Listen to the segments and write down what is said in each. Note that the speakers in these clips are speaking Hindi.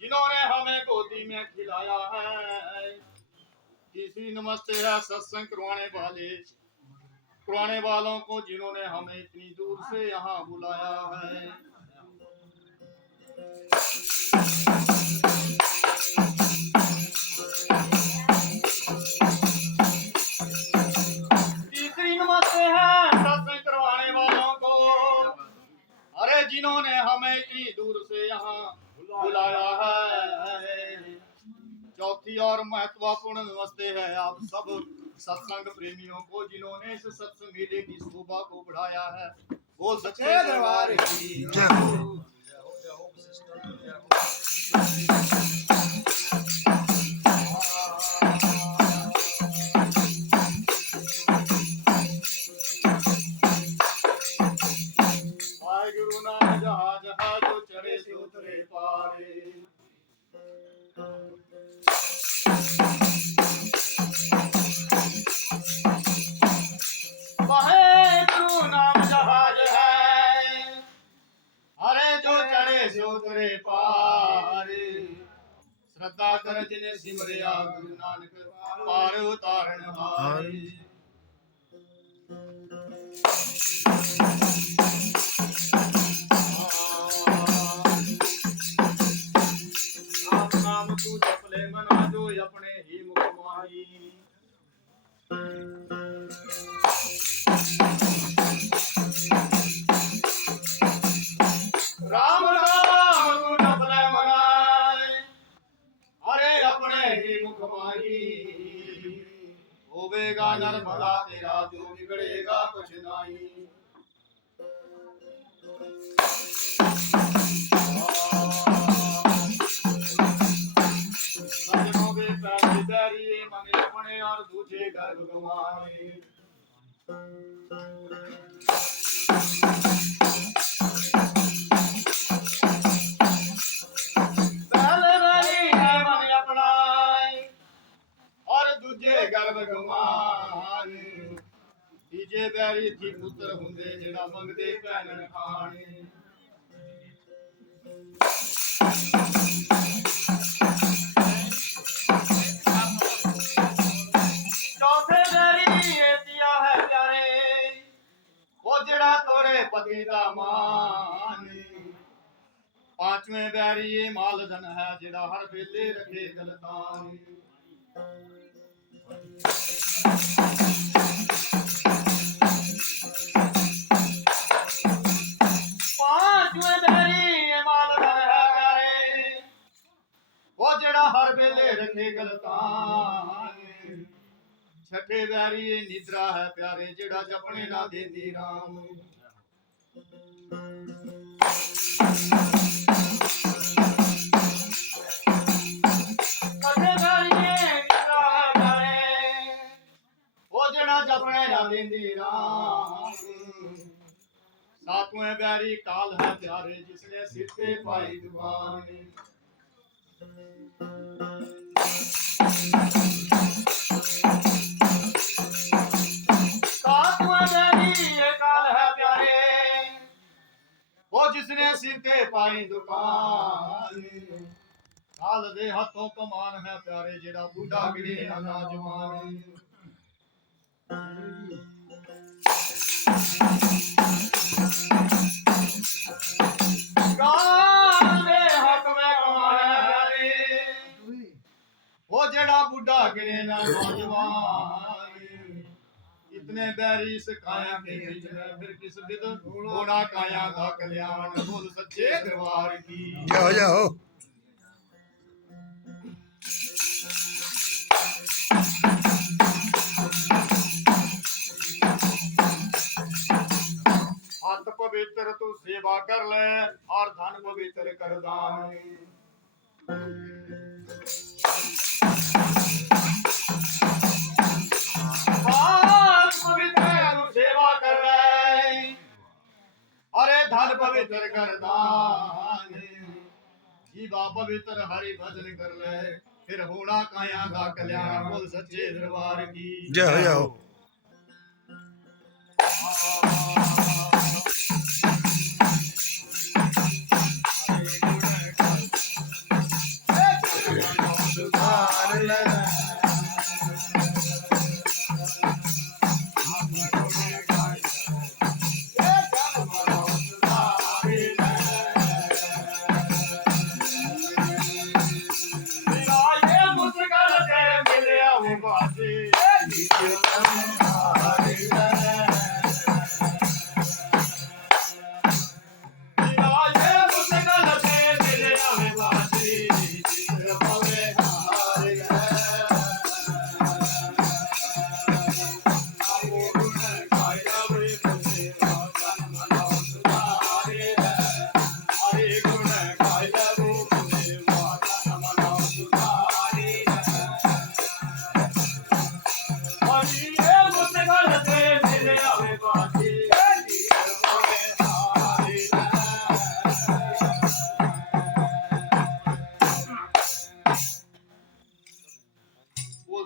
जिन्होंने हमें गोदी में खिलाया है। तीसरी नमस्ते है सत्संग करवाने वालों को जिन्होंने हमें इतनी दूर से यहाँ बुलाया है। तीसरी नमस्ते है सत्संग करवाने वालों को, अरे जिन्होंने हमें इतनी दूर से यहाँ बुलाया है। चौथी और महत्वपूर्ण नमस्ते है आप सब सत्संग प्रेमियों को जिन्होंने इस सत्संग मेले की शोभा को बढ़ाया है। वो सच्चे दरबार की गुरु नाम जहाज है जो चढ़े से उतरे पारे। वाहेगुरु नाम जहाज है, अरे जो चढ़े से उतरे पारे। श्रद्धा कर जिन्हें सिमरिया गुरु नानक पार उतारन हारे। नाम तू जप ले मना जो अपने ही मुख माही। राम नाम तू जप ले मनाए, अरे अपने ही मुख माही। होवेगा नर भला तेरा जो बिगड़ेगा कुछ नहीं। मंगे अपने और दूसरे गर्भ गंवाए। पहले वाली है मन अपनाए और दूजे गर्भ गंवाए। तीजे बैरी थी पुत्र हुंदे जेड़ा मंगदे भैन खाने। चौथे बैरी ये दिया है प्यारे वो जेड़ा तोरे पति दा मान। पांचवें बैरी ये माल धन है जेड़ा हर वेले रखे गलतान। पांचवें बैरी ये माल धन है प्यारे वो जेड़ा हर वेले रखे गलतान। छठे बैरी ये निद्रा है प्यारे जेड़ा जपने ना देती राम। छठे बैरी ये निद्रा है प्यारे वो जेड़ा जपने ना देती राम। सातवें बैरी काल है प्यारे जिसने सिर पे पाई दुकान। वो जिसने सिर के पाई दुकान। काल दे हाथों कमान है प्यारे जेड़ा बूढ़ा गिरे ना जवान। काल दे हाथ में कमान है प्यारे वो जेड़ा बूढ़ा गिरे ना जवान। इतने बैरी से काया के फिर किस विद होना काया का कल्याण। बोल सच्चे दरबार की जाओ जाओ। हाथ पवित्र तू सेवा कर ले और धन पवित्र कर दान। अरे धन पवित्र कर दान। जीवा पवित्र हरि भजन कर ले फिर होना काया का कल्याण। बोल सच्चे दरबार की जाओ जाओ।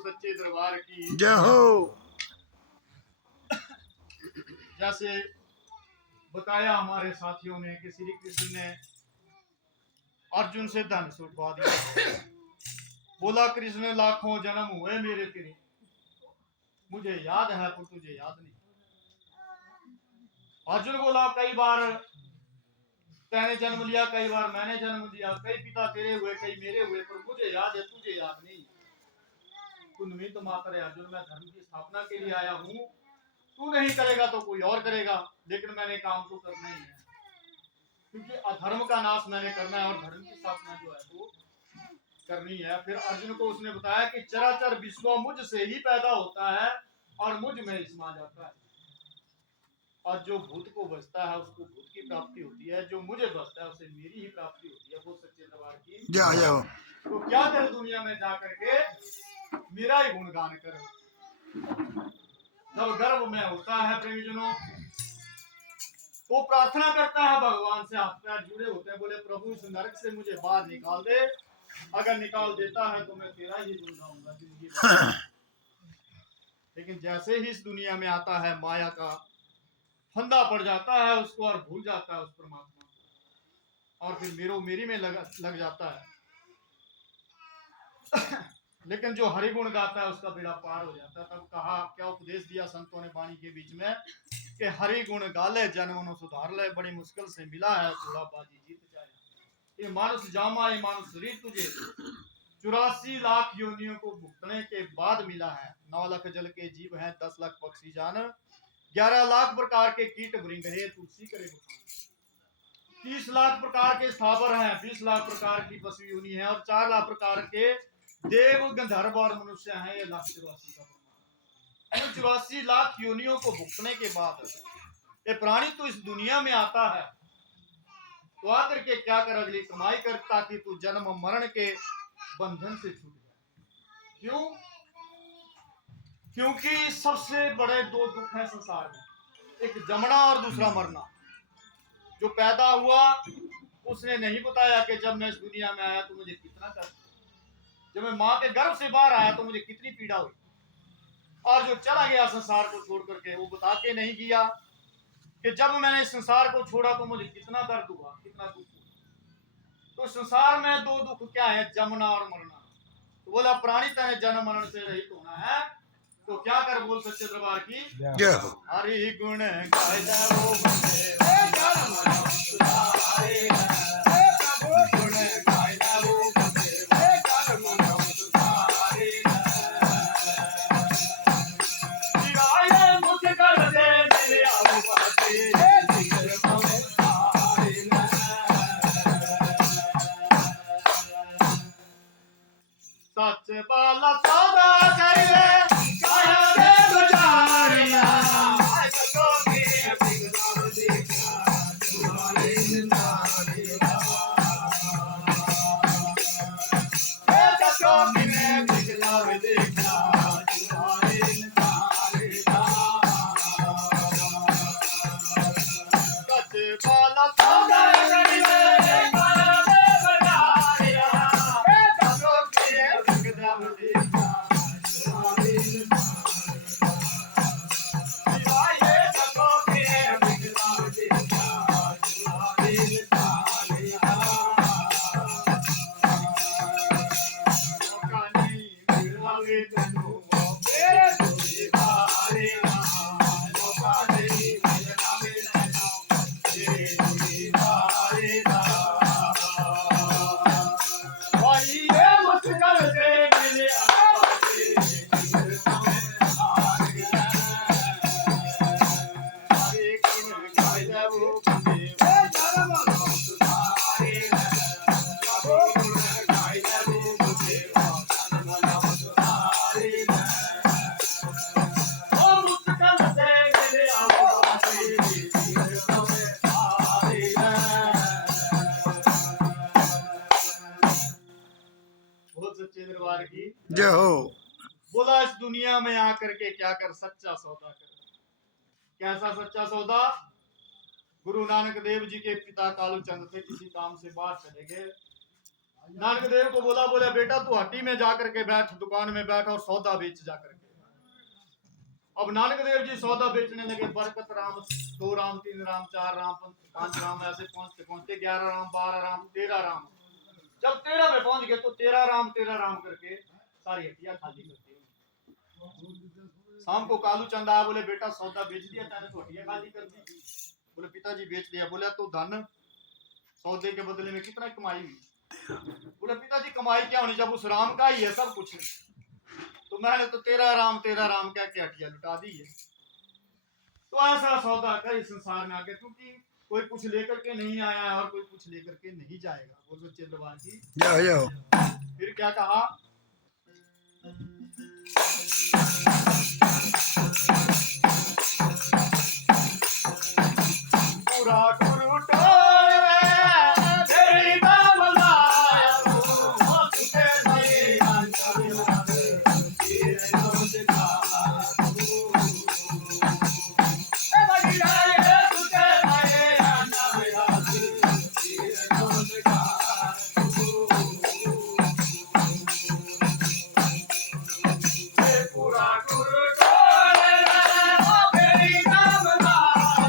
सच्चे दरबार की जय हो। जैसे बताया हमारे साथियों ने कि श्री कृष्ण ने अर्जुन से धनुष उठवा दिया। बोला कृष्ण लाखों जन्म हुए मेरे तेरे, मुझे याद है पर तुझे याद नहीं। अर्जुन बोला कई बार तैने जन्म लिया, कई बार मैंने जन्म लिया, कई पिता तेरे हुए कई मेरे हुए, पर मुझे याद है तुझे याद नहीं। तू निमित्त मात्र है अर्जुन, मैं धर्म की स्थापना के लिए आया हूँ। तू नहीं करेगा तो कोई और करेगा, लेकिन मैंने काम तो करना ही है, क्योंकि अधर्म का नाश मैंने करना है और धर्म की स्थापना जो है वो करनी है। फिर अर्जुन को उसने बताया कि चराचर विश्व मुझ से ही पैदा होता है और मुझ में ही समा जाता है, और जो भूत को बचता है उसको भूत की प्राप्ति होती है, जो मुझे बचता है उसे मेरी ही प्राप्ति होती है। वो सच्चे दरबार की जय हो। तो क्या कर दुनिया में जा करके मेरा ही गुणगान कर। जब गर्भ में होता है प्रेमीजनों, वो प्रार्थना करता है भगवान से, हाथ पैर जुड़े होते हैं, बोले प्रभु इस नरक से मुझे बाहर निकाल दे, अगर निकाल देता है तो मैं तेरा ही गुण गाऊंगा जिंदगी भर। लेकिन जैसे ही इस दुनिया में आता है माया का फंदा पड़ जाता है उसको और भूल जाता है उस परमात्मा को, और फिर मेरो मेरी में लग जाता है। लेकिन जो हरि गुण गाता है उसका बेड़ा पार हो जाता है। तब कहा, क्या उपदेश दिया संतों ने वाणी के बीच में कि हरि गुण गाले जन्म नो सुधार ले, बड़ी मुश्किल से मिला है थोड़ा बाजी जीत जाए। ये मानुष जामा, ये मानुष शरीर तुझे 84 लाख योनियों को भुगतने के बाद मिला है। 9 लाख जल के जीव हैं, 10 लाख पक्षी जान, 11 लाख प्रकार के कीट भृंग है तुलसी करे बखान, 30 लाख प्रकार के स्थावर हैं, 20 लाख प्रकार की पशु योनि है, और 4 लाख प्रकार के देव गंधर्व और मनुष्य हैं। ये लाख 84 का प्रमाण। 84 लाख योनियों को भुगतने के बाद ये प्राणी तो इस दुनिया में आता है, तो आकर के क्या कर, अगली कमाई कर, ताकि तू जन्म मरण के बंधन से छूट जाए। क्यों? क्योंकि सबसे बड़े 2 दुख हैं संसार में, एक जमना और दूसरा मरना। जो पैदा हुआ उसने नहीं बताया कि जब मैं इस दुनिया में आया तो मुझे कितना कष्ट, जब मैं माँ के गर्भ से बाहर आया तो मुझे कितनी पीड़ा हुई, और जो चला गया संसार को छोड़ करके वो बता के नहीं गया कि जब मैंने इस संसार को छोड़ा तो मुझे कितना दर्द हुआ, कितना दुख हुआ। तो संसार में 2 दुख क्या है, जमना और मरना। तो बोला प्राणी तने जन्म मरण से रहित होना है, तो क्या कर, बोल सच्चे दरबार की जय हो। हरि गुण गाय वो बंदे सच बाला सौदा करिए काया दे गुजारिया, को की सिंगार देखा तुम्हारी निंदारिया। करके क्या कर, सच्चा सौदा कर। कैसा सच्चा सौदा? गुरु नानक देव जी के पिता कालू चंद थे, किसी काम से बाहर चले गए। नानक देव को बोला, बोले बेटा तू हट्टी में जाकर के बैठ, दुकान में बैठ और सौदा बेच जाकर के। अब नानक देव जी सौदा बेचने लगे। बरकत राम, 2 राम, 3 राम, 4 राम, 5 राम, ऐसे पहुंचते पहुंचते 11 राम, 12 राम, 13 राम। जब 13 में पहुंच गए तो 13 राम करके सारी हट्टियां खाली कर दी। शाम को कालू चंद आया, बोले बेटा सौदा बेच दिया तैने तो हट्टियां खाली कर दी। बोले पिताजी बेच दिया। बोले तो धन सौदे के बदले में कितना कमाई हुई? बोले पिताजी कमाई क्या होनी, जब उस राम का ही है सब कुछ, तो मैंने तो 13 राम क्या क्या हट्टियां लुटा दी है। तो ऐसा सौदा कर इस संसार में आके, क्योंकि कोई कुछ लेकर के नहीं आया है और कोई कुछ लेकर के नहीं जाएगा। बोल सच्चे दरबार की जाओ। फिर क्या कहा? पूरा गुरु टोल रे तेरी दाम लाया तू तुझे नहीं जानता तेरे रोज का ए बगिरा ये तुझे नहीं जानता तेरे रोज का पूरा गुरु टोल रे तेरी दाम लाया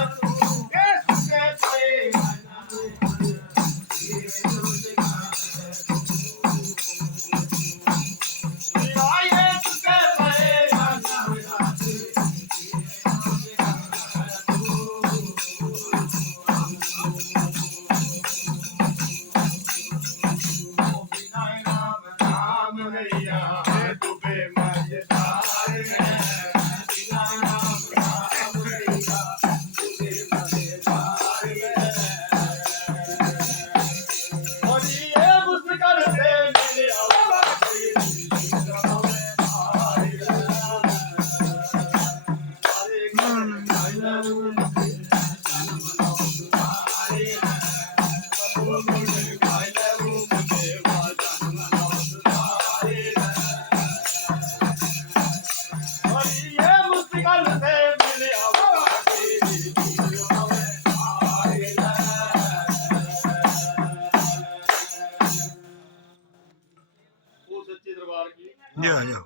जाओ।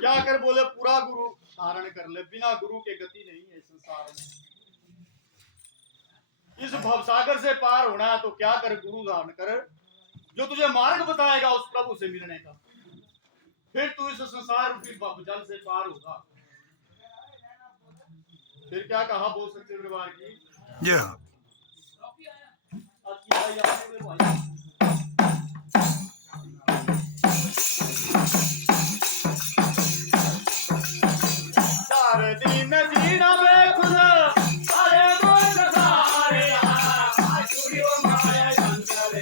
क्या कर? बोले पूरा गुरु धारण कर ले, बिना गुरु के गति नहीं है संसार में। इस भवसागर से पार होना है तो क्या कर? गुरु धारण कर, जो तुझे मार्ग बताएगा उस प्रभु से मिलने का। फिर तू इस संसार रूपी जल से पार होगा। फिर क्या कहा? बोल सच्चे दरबार की जाओ। सारे दिन जीना में खुद सारे दुख सारे चूड़ियों माया शंकर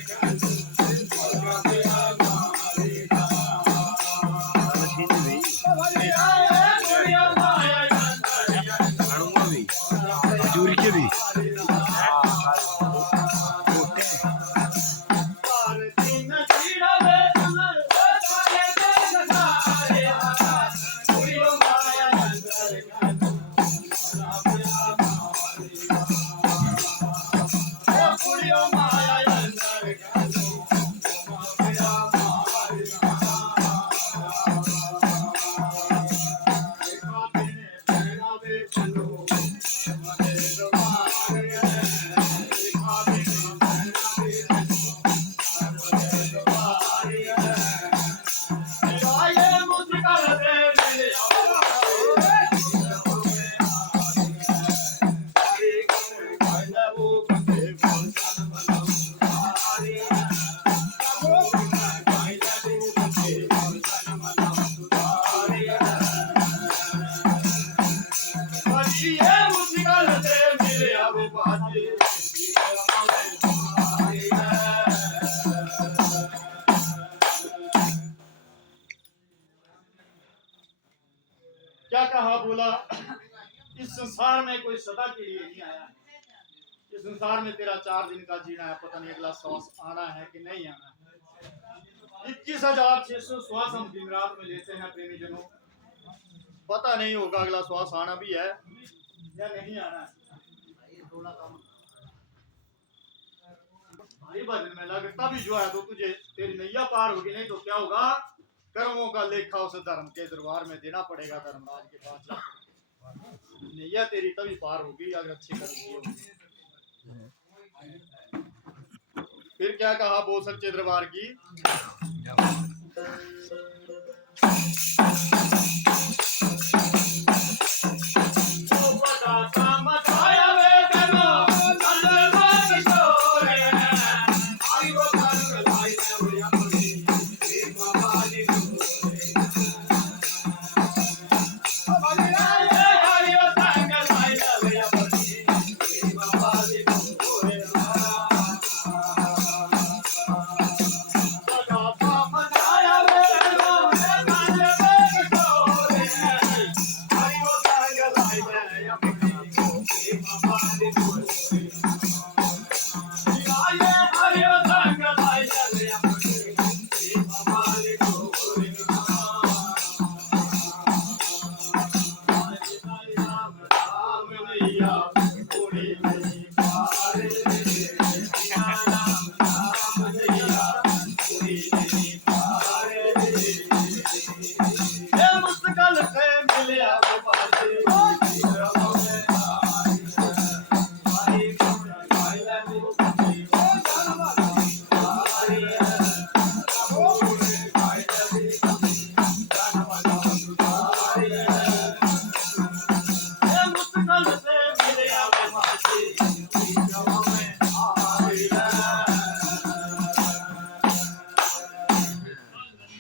चूरी के भी क्या कहा? बोला इस संसार में कोई सदा के लिए नहीं आया। इस संसार में तेरा 4 दिन का जीना है, पता नहीं अगला श्वास आना है कि नहीं आना है। 21,600 श्वास हम दिन रात में लेते हैं प्रेमी जनों। पता नहीं होगा अगला श्वास आना भी है या नहीं आना है। भाई भजन में लगता भी जो है तो तुझे तेरी नैया पार होगी, नहीं तो क्या होगा, कर्मों का लेखा उस धर्म के दरबार में देना पड़ेगा, धर्मराज के पास जाकर। नैया तेरी तभी पार होगी अगर अच्छी कर्म की होगी। फिर क्या कहा बोल सच्चे दरबार की।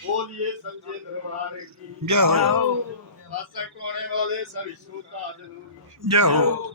बोलिए सच्चे दरबार की जय हो सत्संग होने वाले सभी श्रोता जरूर जय हो।